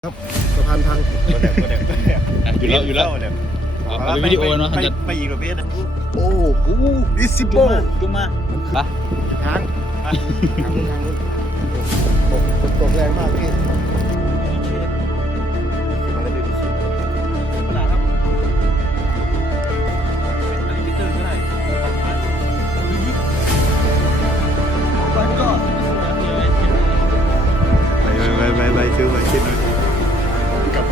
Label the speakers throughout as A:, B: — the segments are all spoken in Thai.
A: ครับสะพานพัง
B: ตัวเด็กอยู่แล้วเอาเป็นวิดีโอเนาะ
C: ไปอีกประเภทนะ
A: โอ้โหดิซิโบ
B: จุ่มมาไป
A: ทางนู้นตกแรงมากพี่มาแล้วดูดิชิ
C: เวลาครับเป็นอลิเกเตอร์ก็ได้มันก็
A: ไปซื้อไปคิดหน่อยกับ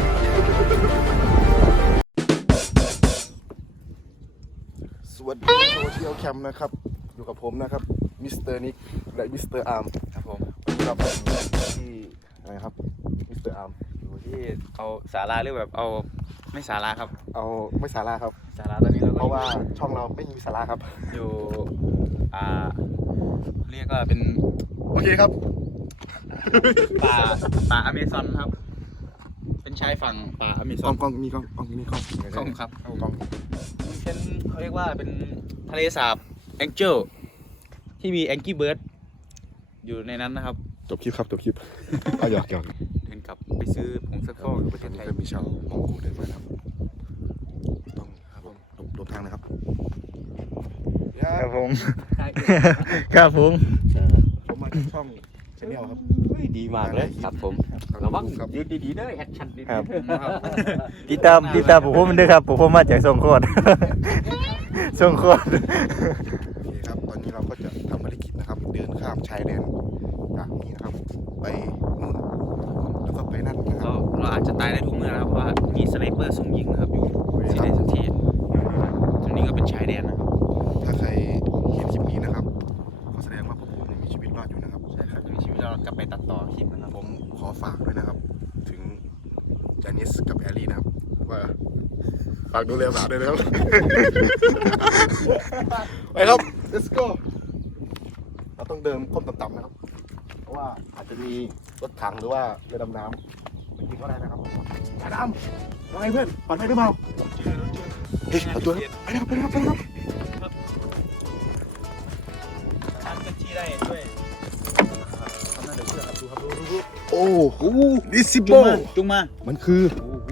A: สวัสดีโซเชียลแคมป์นะครับอยู่กับผมนะครับมิสเตอร์นิกและมิสเตอร์อาร์ม
B: ครับผม
A: วันนี้เราไปที่อะไรครับมิสเตอร์อาร์ม
B: อยู่ที่เอาสาระหรือแบบเอาไม่สาระครับ
A: เอาไม่สาระครับ
B: สาระตอนนี้เรา
A: เพ
B: ก็
A: ราะว่าช่องเราไม่มีสาระครับ
B: อยู่เรียกว่าเป็น
A: โอเคครับ
B: ป่าอเมซอนครับ เป็นชายฝั่งป่าอเมซ
A: ก
B: อ
A: ล้อน งกล้องมีกล้องกล้องมีกล้อง
B: กล้องครับ
A: กล้อง
B: เป็นเขาเรียกว่าเป็นทะเลสาบแองเจิลที่มีแองกี้เบิร์ดอยู่ในนั้นนะครับ
A: จบคลิปครับจบคลิปเอาหยอก
B: เดินกลับไปซื้อผงซักฟอกอยู่ประเท
A: ตอน
B: ศ
A: นี้
B: ไทย
A: ก็มีชาวมองโกเดินมาครับต้องหลบทางนะครับ
B: ครับผมครับผม
A: ผมมาที่ช่องชาแนลครับ
C: ดีมากเลยครับผมระวัง
A: ครับ
C: ยืนดีๆเด้อแอคชั่นดี
D: ครับ ติดตามผมด้วยครับผมมาจากสงขลาสงขลา
A: โอเคครับตอนนี้เราก็จะทำภารกิจนะครับ เดินข้ามชายแดนจากนี้นะครับ ไปนู่นแล้วก็ไปนั่นนะค
B: เรา
A: รับ
B: เราอาจจะตายได้ทุกเมื่อนะครับเพราะว่ามีสไนเปอร์ซุ่มยิงนะครับอยู่ที่ใดสักที่ตรงนี้ก็เป็นชายแดนนะ
A: ถ้าใครเห็นคลิปนี้นะครับก็แสดงว่าพวกผมยังมีชีวิตรอดอยู่นะครับ
B: ใช่ครับจะมีชีวิตเรากลับไปตัดต่อคลิปนะครับ
A: ผมขอฝากด้วยนะครับ ถึงจานิสกับแอลลี่นะครับ ว่าฝากดูแลหมาด้วยนะครับ ไปครับ let's go เราต้องเดินก้มต่ำๆนะครับ เพราะว่าอาจจะมีรถถังหรือว่าเรือดำน้ำมันยิงก็ได้นะครับชายดำว่าไงเพื่อนปลอดภัยหรือเปล่าเฮ้ยเอาตัวไปนะครับไปนะครับไปนะครับ
B: ชั้นกันที่ได้ด้วยทำหน้าเดือดเชื่อครับดูครับดู
A: โอ้โหดิซิโบ
B: จุงมา
A: มันคือ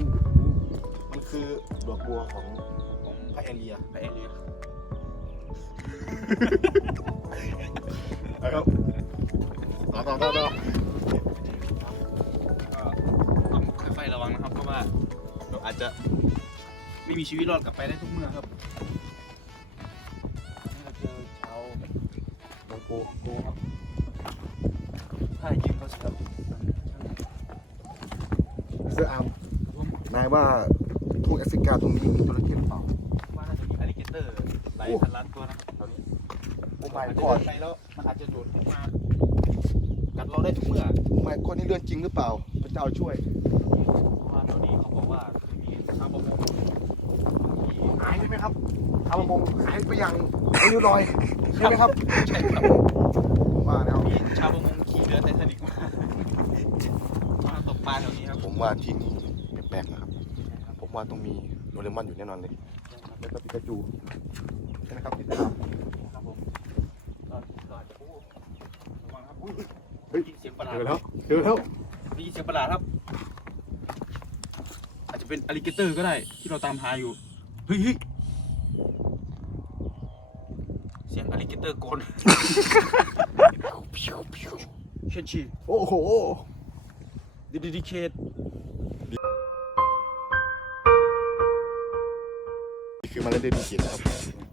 A: ดอกบัวของพระเอเลีย
B: ไปเอเลีย
A: นะครับต่อ
B: ต้องค่อยๆระวังนะครับเพราะว่าเราอาจจะไม่มีชีวิตรอดกลับไปได้ทุกเมื่อครับเราเจอชาว
A: ดอกโกครับ
B: ถ้ายิงเขาสิครับ
A: เสื้ออาร์มนายว่าทุ่งแอฟริกาตรงนี้มีจระเข้หรือเปล่า
B: ว่าน่าจะมีอลิเกเตอร์หลายพันล้านตัวนะครับตอนนี้
A: โอ้ไม่
B: อาจจะ
A: ก่อน
B: เดินไปแล้วมันอาจจะโดดขึ้นมากัดเราได้ทุกเมื่อ
A: โอ้ไม่ก่อนนี่เรื่องจริงหรือเปล่าพระเจ้าช่วย
B: เพราะว่าตอนนี้เขาบอกว่าเคยมีชาวประมงที่
A: หายใช่ไหมครับชาวประมงหายไปอย่างไร้ริ้วรอยใช่ไหมครับ
B: ใช่ครับ
A: ผมว่าแล้ว
B: มีชาวประมงขี่เรือไททานิกมาตกปลาแถวนี้ครับ
A: ผมว่าที่นี่แปลกๆนะครับ ผมว่าต้องมีโดเรมอนอยู่แน่นอนเลยแล้วก็ปิกาจูใช่ไหมครับติดตาม
B: ครับผมรอดจะพูดระวังครับอุ้ย
A: เฮ้ย
B: ได้ยินเสียงประหลาด
A: เจอแล้ว
B: ได้ยินเสียงประหลาดครับ อาจจะเป็นอลิเกเตอร์ก็ได้ที่เราตามหาอยู่เฮ้ยเสียงอลิเกเตอร์โกนเชนชี
A: โอ้โห
B: ดิเคท
A: นี่คือมาเล่นเดนกินนะครับ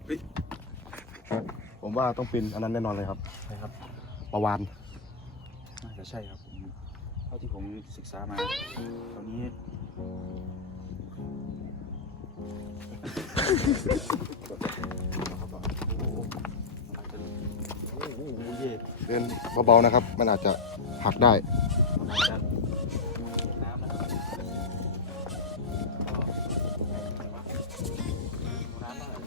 A: ผมว่าต้องเป็นอันนั้นแน่นอนเลยครับ
B: ใช่ครับ
A: ปลาวาน
B: น่าจะใช่ครับผมเท่าที่ผมศึกษามาตอนนี้โอ้โหเย่
A: เดินเบาๆนะครับ มันอาจจะหักได้
B: น้ำนะครับน้ำอะไร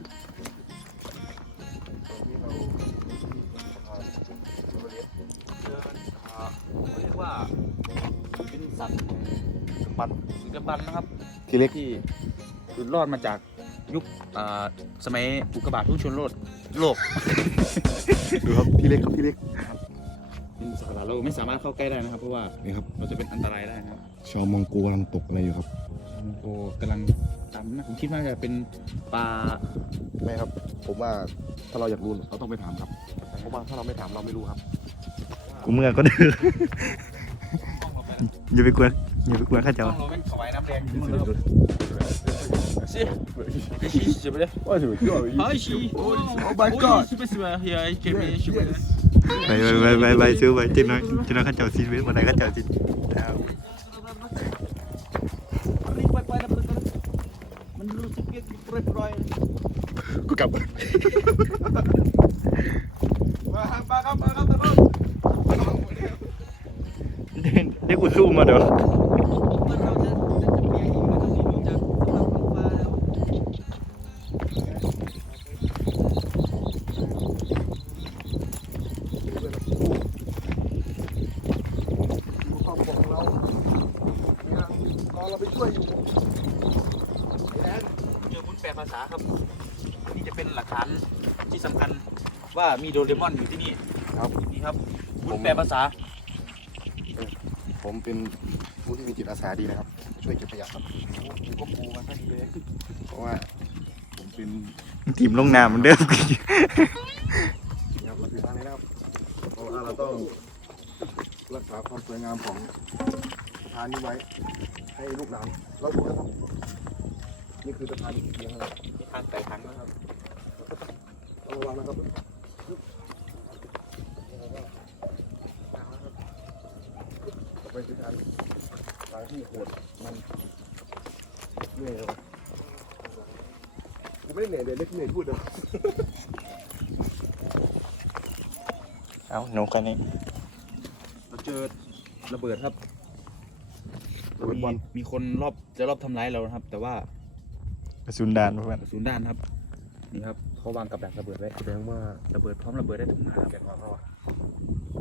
B: เขาเรียกว่าเป็นสัตว์
A: ปัน
B: ดึกดำบรรพ์นะครับ
A: ทีเล็ก
B: ที่หลุดรอดมาจากยุคสมัยอุกกาบาตพุ่งชนโลก
A: ดูครับทีเล็กครับทีเล็ก
B: เป็นสัตว์ประหลาดเราไม่สามารถเข้าใกล้ได้นะครับ เพราะว่า
A: นี่ครับ
B: เราจะเป็นอันตรายได้นะครับ
A: ชาวมองโกกำลังตกอะไรอยู่ครับ
B: โอ้กำลังตามนะผมคิดว่าจะเป็นปลา
A: ไม่ครับ ผมว่าถ้าเราอยากรู้เราต้องไปถามครับ เพราะว่าถ้าเราไม่ถามเราไม่รู้ครับ
D: กูเมื่อก็เดืออย่าไปกวนข้าเจ้า
B: ต้องเราเป็นถวายน้ำแดงขึ้นมาแล้วสิไอ้ชีสิไปเลย
A: ว่าถือที่ว่า
B: ไอ้ชีโอ้
A: my god
B: สิไปสิไปเฮียไอ้เกมนี้ชิบเลย
D: ไปซื้อไปเจ้าน้อยข้าเจ้าซีนเว้ยวันไหนข้าเจ้าซีน
B: มันรู้สึกเปรี้ย
A: กูกลับมาครับ
D: ได้กูสู้มาเด้อ
B: มันเราจะเปลี่ยนอีกมันต้องมีดูจากสภาพท้องฟ้าแล้ว
A: ความบอกของเราเนี่ยรอเราไปช่วยอยู่แอน
B: เจอบุญแปลภาษาครับนี่จะเป็นหลักฐานที่สำคัญว่ามีโดเรมอนอยู่ที่นี่
A: ครับ
B: นี่ครับบุญแปลภาษา
A: ผมเป็นผู้ที่มีจิตอาสาดีนะครับ ช่วยเก็บขยะครับ
B: มีก็ปูมาซะดีเลย
A: เพราะว่าผมเป็น
D: ทีมลงน้ำเหมือนเดิม
A: นะครับเราถือทางนี้นะครับเพราะว่าเราต้องรักษาความสวยงามของสะพานนี้ไว้ ให้ลูกหลานเราดูนะครับ นี่คือสะพานเพียงนะครับ
B: มีทางไต่ถังนะครับ
A: ต้องระวังนะครับต่อไปคือทางที่โหดมันเหนื่อยเลยกูไม่ได้เหนื่อยเลยเล็กเหนื่อยพูดเดียว
D: เอาหนูคนนี้
B: เราเจอระเบิดครับ
A: ระเบิดบอล
B: มีคนจะรอบทำร้ายเรานะครับ แต่ว่าก
D: ระสุนดานเพื่อน
B: กระสุนด้านครับนี่ครับเขาวางกับดักระเบิดไว้
A: แสดงว่า
B: ระเบิดพร้อมระเบิดได้ทุกเมื่อครับ
A: แกะของเขาอะ